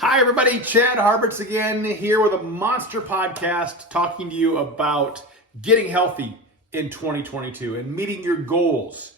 Hi everybody, Chad Harberts again here with a monster podcast talking to you about getting healthy in 2022 and meeting your goals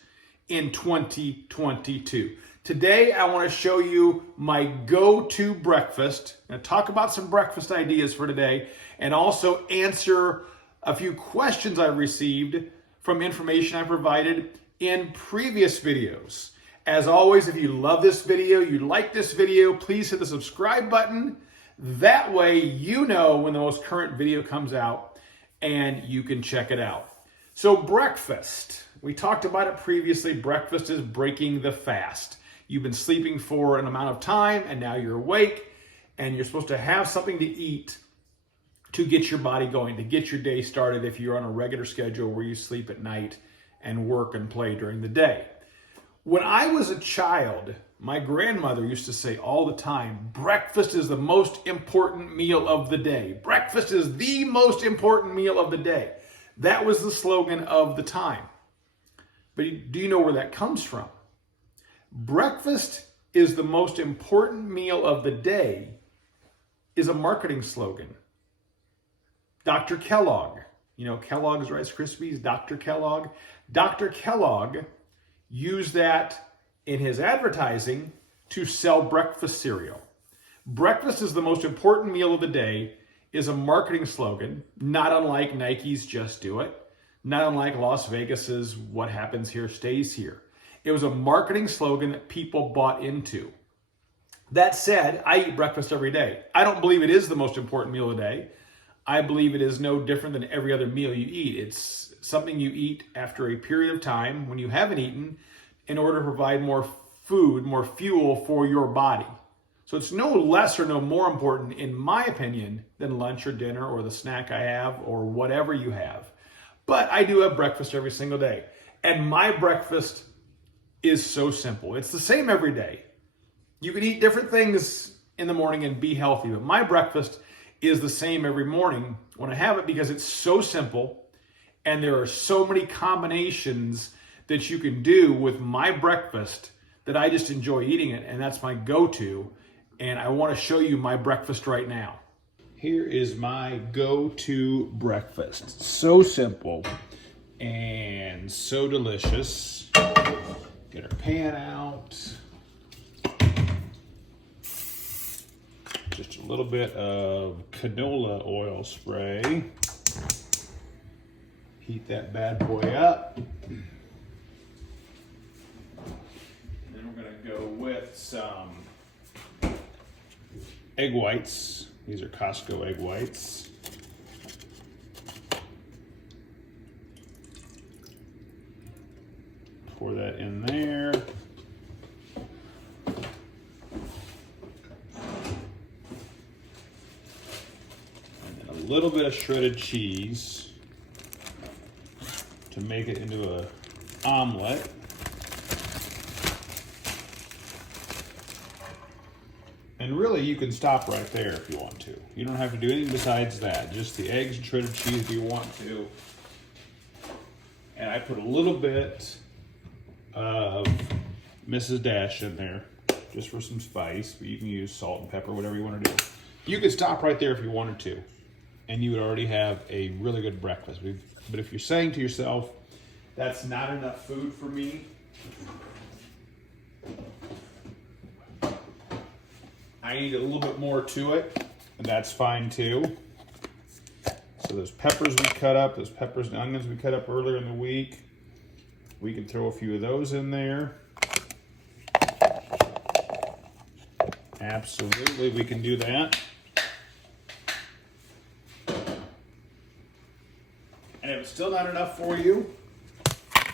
in 2022. Today I want to show you my go-to breakfast. I'm going to talk about some breakfast ideas for today and also answer a few questions I received from information I provided in previous videos. As always, if you love this video, you like this video, please hit the subscribe button. That way you know when the most current video comes out and you can check it out. So breakfast, we talked about it previously. Breakfast is breaking the fast. You've been sleeping for an amount of time and now you're awake and you're supposed to have something to eat to get your body going, to get your day started if you're on a regular schedule where you sleep at night and work and play during the day. When I was a child, my grandmother used to say all the time, breakfast is the most important meal of the day. Breakfast is the most important meal of the day. That was the slogan of the time. But do you know where that comes from? Breakfast is the most important meal of the day is a marketing slogan. Dr. Kellogg, you know Kellogg's Rice Krispies, Dr. Kellogg. Dr. Kellogg used that in his advertising to sell breakfast cereal. Breakfast is the most important meal of the day is a marketing slogan, not unlike Nike's Just Do It, not unlike Las Vegas's What Happens Here Stays Here. It was a marketing slogan that people bought into. That said, I eat breakfast every day. I don't believe it is the most important meal of the day. I believe it is no different than every other meal you eat. It's something you eat after a period of time when you haven't eaten in order to provide more food, more fuel for your body. So it's no less or no more important, in my opinion, than lunch or dinner or the snack I have or whatever you have. But I do have breakfast every single day. And my breakfast is so simple. It's the same every day. You can eat different things in the morning and be healthy, but my breakfast is the same every morning when I have it because it's so simple and there are so many combinations that you can do with my breakfast that I just enjoy eating it, and that's my go-to, and I want to show you my breakfast right now. Here is my go-to breakfast. So simple and so delicious. Get our pan out. Just a little bit of canola oil spray. Heat that bad boy up. And then we're going to go with some egg whites. These are Costco egg whites. Pour that in there. A little bit of shredded cheese to make it into an omelet. And really, you can stop right there if you want to. You don't have to do anything besides that. Just the eggs and shredded cheese if you want to. And I put a little bit of Mrs. Dash in there just for some spice, but you can use salt and pepper, whatever you want to do. You could stop right there if you wanted to, and you would already have a really good breakfast. But if you're saying to yourself, that's not enough food for me, I need a little bit more to it, and that's fine too. So those peppers we cut up, those peppers and onions we cut up earlier in the week, we can throw a few of those in there. Absolutely, we can do that. And if it's still not enough for you,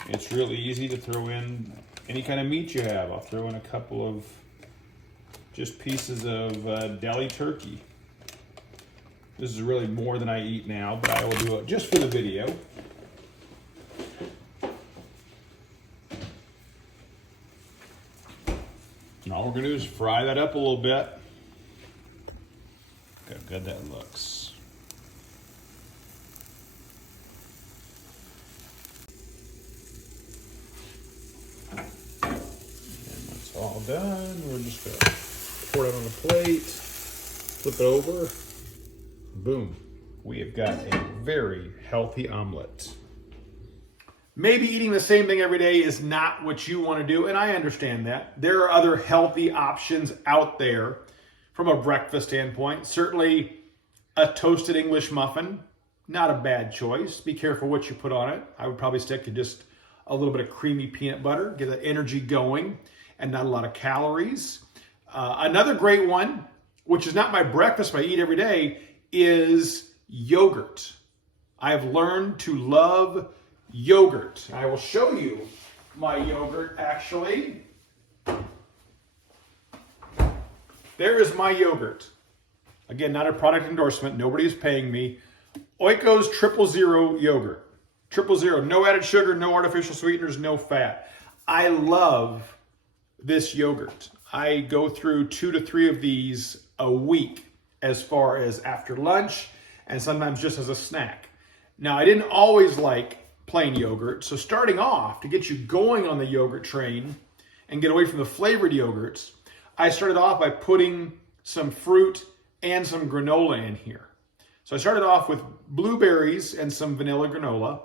it's really easy to throw in any kind of meat you have. I'll throw in a couple of just pieces of deli turkey. This is really more than I eat now, but I will do it just for the video. And all we're going to do is fry that up a little bit. Look how good that looks. And that's all done. We're just going to pour it on the plate. flip it over. Boom. We have got a very healthy omelet. Maybe eating the same thing every day is not what you want to do, and I understand that. There are other healthy options out there from a breakfast standpoint. Certainly a toasted English muffin, not a bad choice. Be careful what you put on it. I would probably stick to just a little bit of creamy peanut butter, get the energy going, and not a lot of calories. Another great one, which is not my breakfast, but I eat every day, is yogurt. I have learned to love yogurt. I will show you my yogurt, actually. There is my yogurt. Again, not a product endorsement. Nobody is paying me. Oikos 000 yogurt. 000. No added sugar, no artificial sweeteners, no fat. I love this yogurt. I go through 2 to 3 of these a week as far as after lunch and sometimes just as a snack. Now, I didn't always like plain yogurt, so starting off to get you going on the yogurt train and get away from the flavored yogurts, I started off by putting some fruit and some granola in here. So I started off with blueberries and some vanilla granola,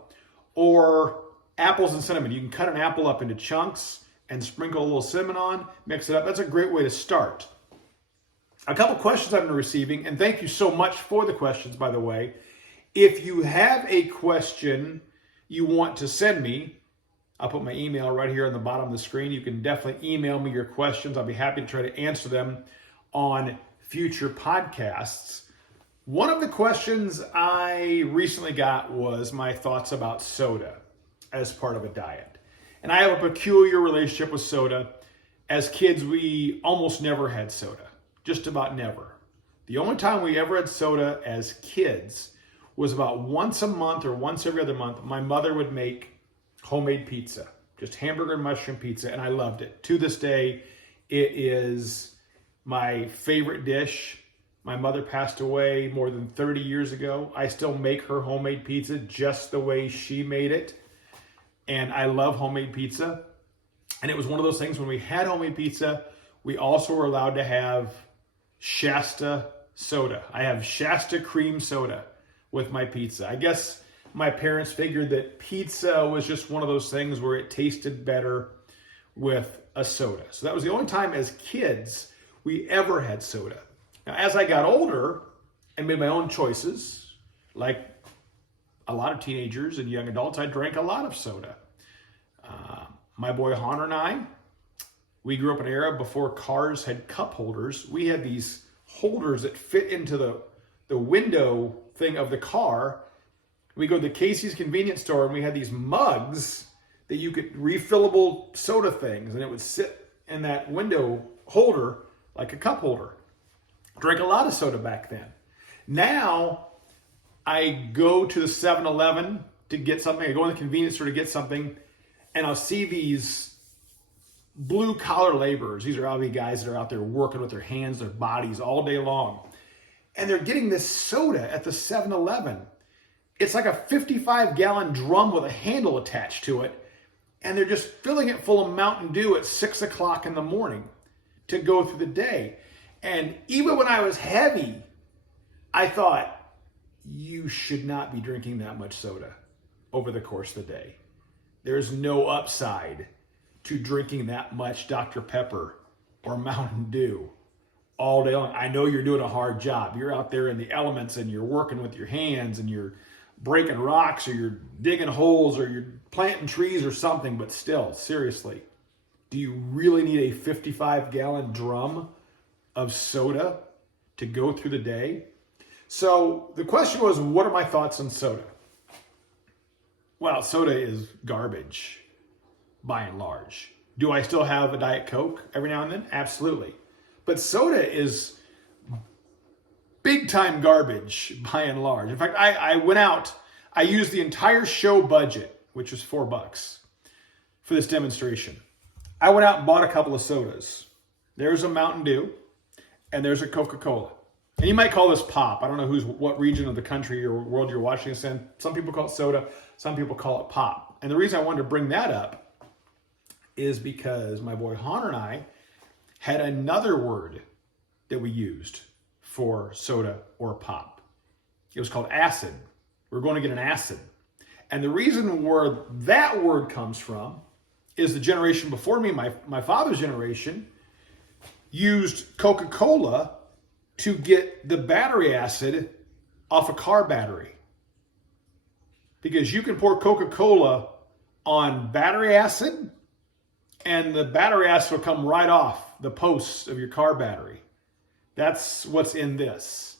or apples and cinnamon. You can cut an apple up into chunks and sprinkle a little cinnamon on, mix it up. That's a great way to start. A couple questions I've been receiving, and thank you so much for the questions, by the way. If you have a question you want to send me, I'll put my email right here on the bottom of the screen. You can definitely email me your questions. I'll be happy to try to answer them on future podcasts. One of the questions I recently got was my thoughts about soda as part of a diet. And I have a peculiar relationship with soda. As kids, we almost never had soda. Just about never. The only time we ever had soda as kids was about once a month or once every other month. My mother would make homemade pizza, just hamburger and mushroom pizza, and I loved it. To this day, it is my favorite dish. My mother passed away more than 30 years ago. I still make her homemade pizza just the way she made it, and I love homemade pizza. And it was one of those things when we had homemade pizza, we also were allowed to have Shasta soda. I have Shasta cream soda with my pizza. I guess my parents figured that pizza was just one of those things where it tasted better with a soda. So that was the only time as kids we ever had soda. Now, as I got older and made my own choices, like a lot of teenagers and young adults, I drank a lot of soda. My boy Hunter and I, we grew up in an era before cars had cup holders. We had these holders that fit into the window thing of the car. We go to the Casey's convenience store and we had these mugs that you could, refillable soda things, and it would sit in that window holder like a cup holder. Drank a lot of soda back then. Now I go to the 7-Eleven to get something. I go in the convenience store to get something, and I'll see these blue collar laborers. These are obviously guys that are out there working with their hands, their bodies all day long. And they're getting this soda at the 7-Eleven. It's like a 55-gallon drum with a handle attached to it. And they're just filling it full of Mountain Dew at 6 o'clock in the morning to go through the day. And even when I was heavy, I thought, you should not be drinking that much soda over the course of the day. There's no upside to drinking that much Dr. Pepper or Mountain Dew all day long. I know you're doing a hard job. You're out there in the elements and you're working with your hands and you're breaking rocks or you're digging holes or you're planting trees or something, but still, seriously, do you really need a 55-gallon drum of soda to go through the day? So the question was, what are my thoughts on soda? Well, soda is garbage by and large. Do I still have a Diet Coke every now and then? Absolutely. But soda is big time garbage by and large. In fact, I went out, I used the entire show budget, which was $4 for this demonstration. I went out and bought a couple of sodas. There's a Mountain Dew and there's a Coca-Cola. And you might call this pop. I don't know what region of the country or world you're watching this in. Some people call it soda. Some people call it pop. And the reason I wanted to bring that up is because my boy Hunter and I had another word that we used for soda or pop. It was called acid. We're going to get an acid. And the reason where that word comes from is the generation before me, my father's generation, used Coca-Cola to get the battery acid off a car battery. Because you can pour Coca-Cola on battery acid, and the battery acid will come right off the posts of your car battery. That's what's in this.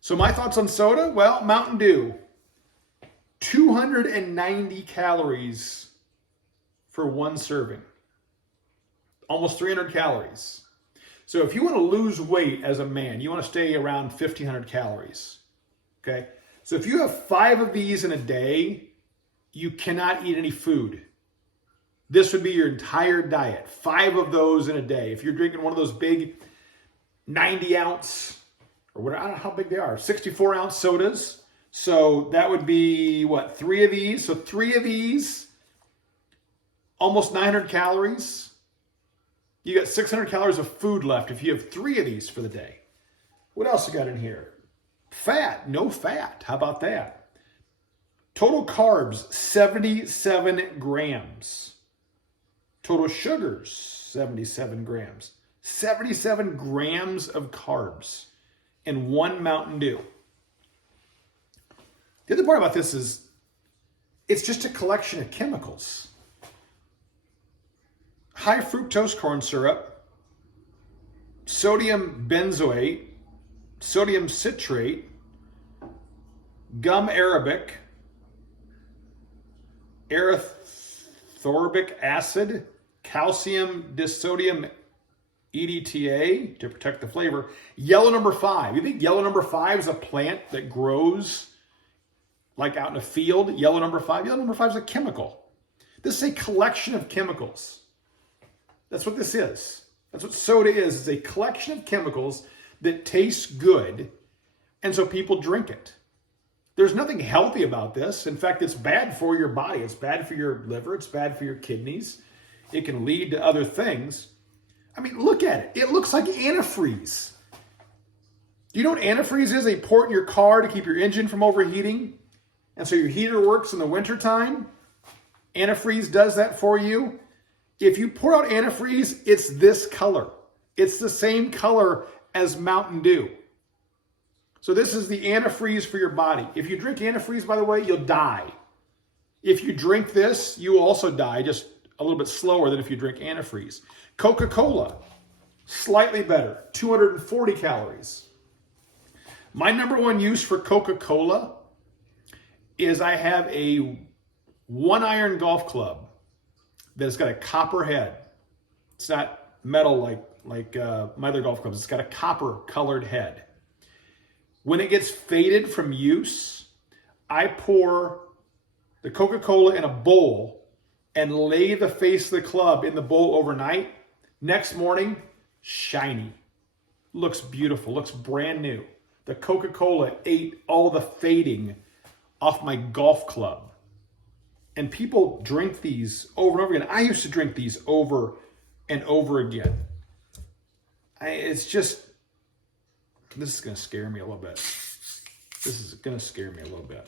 So my thoughts on soda? Well, Mountain Dew. 290 calories for one serving. Almost 300 calories. So if you want to lose weight as a man, you want to stay around 1,500 calories. Okay? So if you have 5 of these in a day, you cannot eat any food. This would be your entire diet. 5 of those in a day. If you're drinking one of those big 90-ounce, or whatever, I don't know how big they are, 64-ounce sodas. So that would be, 3 of these? So 3 of these, almost 900 calories. You got 600 calories of food left if you have 3 of these for the day. What else you got in here? Fat, no fat. How about that? Total carbs, 77 grams. Total sugars, 77 grams. 77 grams of carbs in one Mountain Dew. The other part about this is it's just a collection of chemicals. High fructose corn syrup, sodium benzoate, sodium citrate, gum arabic, erythorbic acid, calcium disodium EDTA to protect the flavor. Yellow number 5. You think yellow number 5 is a plant that grows like out in a field? Yellow number 5? Yellow number 5 is a chemical. This is a collection of chemicals. That's what this is. That's what soda is. It's a collection of chemicals that taste good, and so people drink it. There's nothing healthy about this. In fact, it's bad for your body. It's bad for your liver. It's bad for your kidneys. It can lead to other things. I mean, look at it. It looks like antifreeze. Do you know what antifreeze is? They pour it in your car to keep your engine from overheating. And so your heater works in the wintertime. Antifreeze does that for you. If you pour out antifreeze, it's this color. It's the same color as Mountain Dew. So this is the antifreeze for your body. If you drink antifreeze, by the way, you'll die. If you drink this, you will also die, just a little bit slower than if you drink antifreeze. Coca-Cola, slightly better, 240 calories. My number one use for Coca-Cola is I have a 1-iron golf club that's got a copper head. It's not metal like my other golf clubs. It's got a copper colored head. When it gets faded from use, I pour the Coca-Cola in a bowl and lay the face of the club in the bowl overnight. Next morning, shiny. Looks beautiful, looks brand new. The Coca-Cola ate all the fading off my golf club. And people drink these over and over again. I used to drink these over and over again. It's just, this is going to scare me a little bit. This is going to scare me a little bit.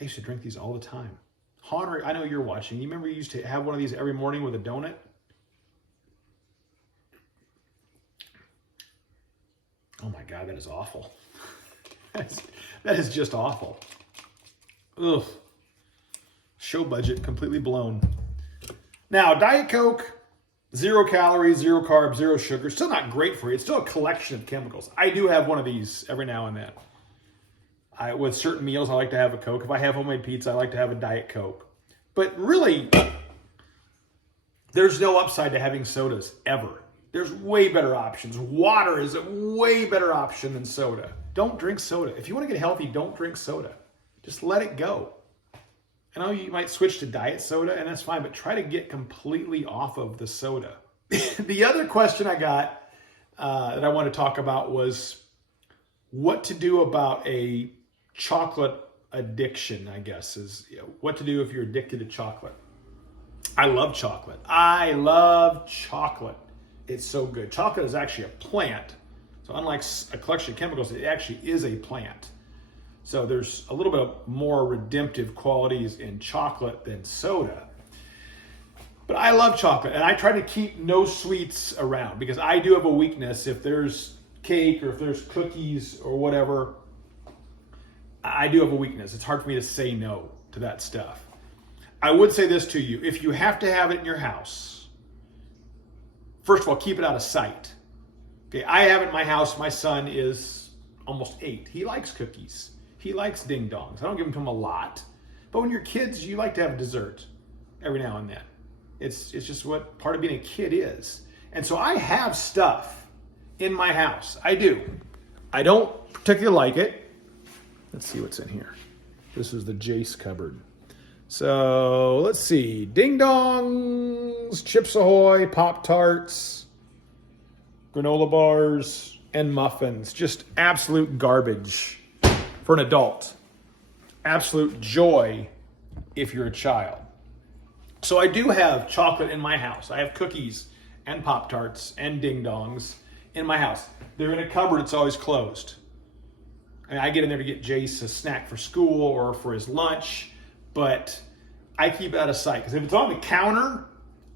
I used to drink these all the time. Hunter, I know you're watching. You remember you used to have one of these every morning with a donut? Oh my God, that is awful. That is just awful. Ugh. Show budget completely blown. Now, Diet Coke, 0 calories, 0 carbs, 0 sugar. Still not great for you. It's still a collection of chemicals. I do have one of these every now and then. With certain meals, I like to have a Coke. If I have homemade pizza, I like to have a Diet Coke. But really, there's no upside to having sodas ever. There's way better options. Water is a way better option than soda. Don't drink soda. If you want to get healthy, don't drink soda. Just let it go. I know you might switch to diet soda, and that's fine, but try to get completely off of the soda. The other question I got that I want to talk about was what to do about a chocolate addiction, I guess, is what to do if you're addicted to chocolate. I love chocolate. I love chocolate. It's so good. Chocolate is actually a plant. So unlike a collection of chemicals, it actually is a plant. So there's a little bit more redemptive qualities in chocolate than soda. But I love chocolate, and I try to keep no sweets around because I do have a weakness. If there's cake or if there's cookies or whatever, I do have a weakness. It's hard for me to say no to that stuff. I would say this to you. If you have to have it in your house, first of all, keep it out of sight. Okay, I have it in my house. My son is almost 8. He likes cookies. He likes ding dongs. I don't give them to him a lot. But when you're kids, you like to have a dessert every now and then. It's just what part of being a kid is. And so I have stuff in my house. I do. I don't particularly like it. Let's see what's in here. This is the Jace cupboard. So let's see. Ding dongs, Chips Ahoy, Pop-Tarts, granola bars, and muffins. Just absolute garbage for an adult. Absolute joy if you're a child. So I do have chocolate in my house. I have cookies and Pop-Tarts and ding dongs in my house. They're in a cupboard. It's always closed. I mean, I get in there to get Jace a snack for school or for his lunch, but I keep it out of sight because if it's on the counter,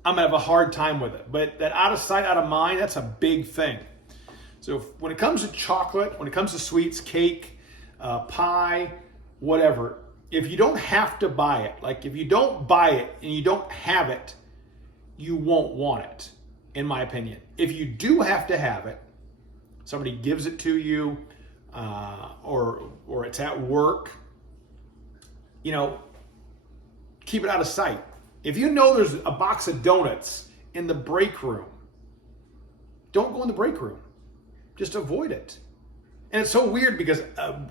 I'm gonna have a hard time with it. But that out of sight, out of mind, that's a big thing. So when it comes to chocolate, when it comes to sweets, cake, pie, whatever, if you don't have to buy it, like if you don't buy it and you don't have it, you won't want it, in my opinion. If you do have to have it, somebody gives it to you, or it's at work, keep it out of sight. If you know there's a box of donuts in the break room, don't go in the break room. Just avoid it. And it's so weird because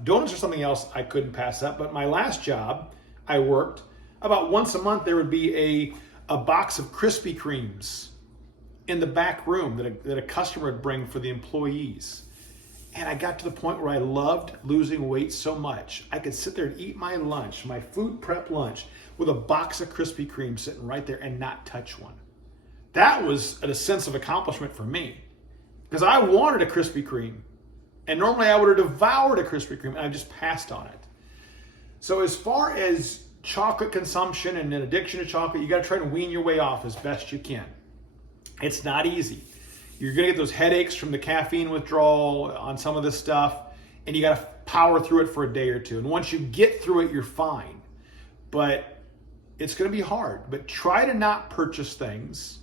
donuts are something else I couldn't pass up. But my last job, I worked about once a month. There would be a box of Krispy Kremes in the back room that a customer would bring for the employees. And I got to the point where I loved losing weight so much. I could sit there and eat my lunch, my food prep lunch, with a box of Krispy Kreme sitting right there and not touch one. That was a sense of accomplishment for me because I wanted a Krispy Kreme. And normally I would have devoured a Krispy Kreme and I just passed on it. So as far as chocolate consumption and an addiction to chocolate, you got to try to wean your way off as best you can. It's not easy. You're going to get those headaches from the caffeine withdrawal on some of this stuff, and you got to power through it for a day or two. And once you get through it, you're fine. But it's going to be hard. But try to not purchase things.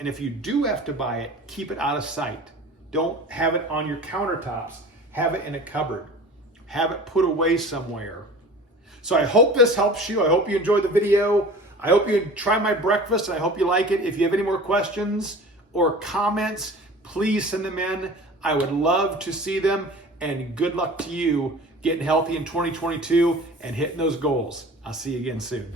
And if you do have to buy it, keep it out of sight. Don't have it on your countertops. Have it in a cupboard. Have it put away somewhere. So I hope this helps you. I hope you enjoyed the video. I hope you try my breakfast, and I hope you like it. If you have any more questions or comments, please send them in. I would love to see them. And good luck to you getting healthy in 2022 and hitting those goals. I'll see you again soon.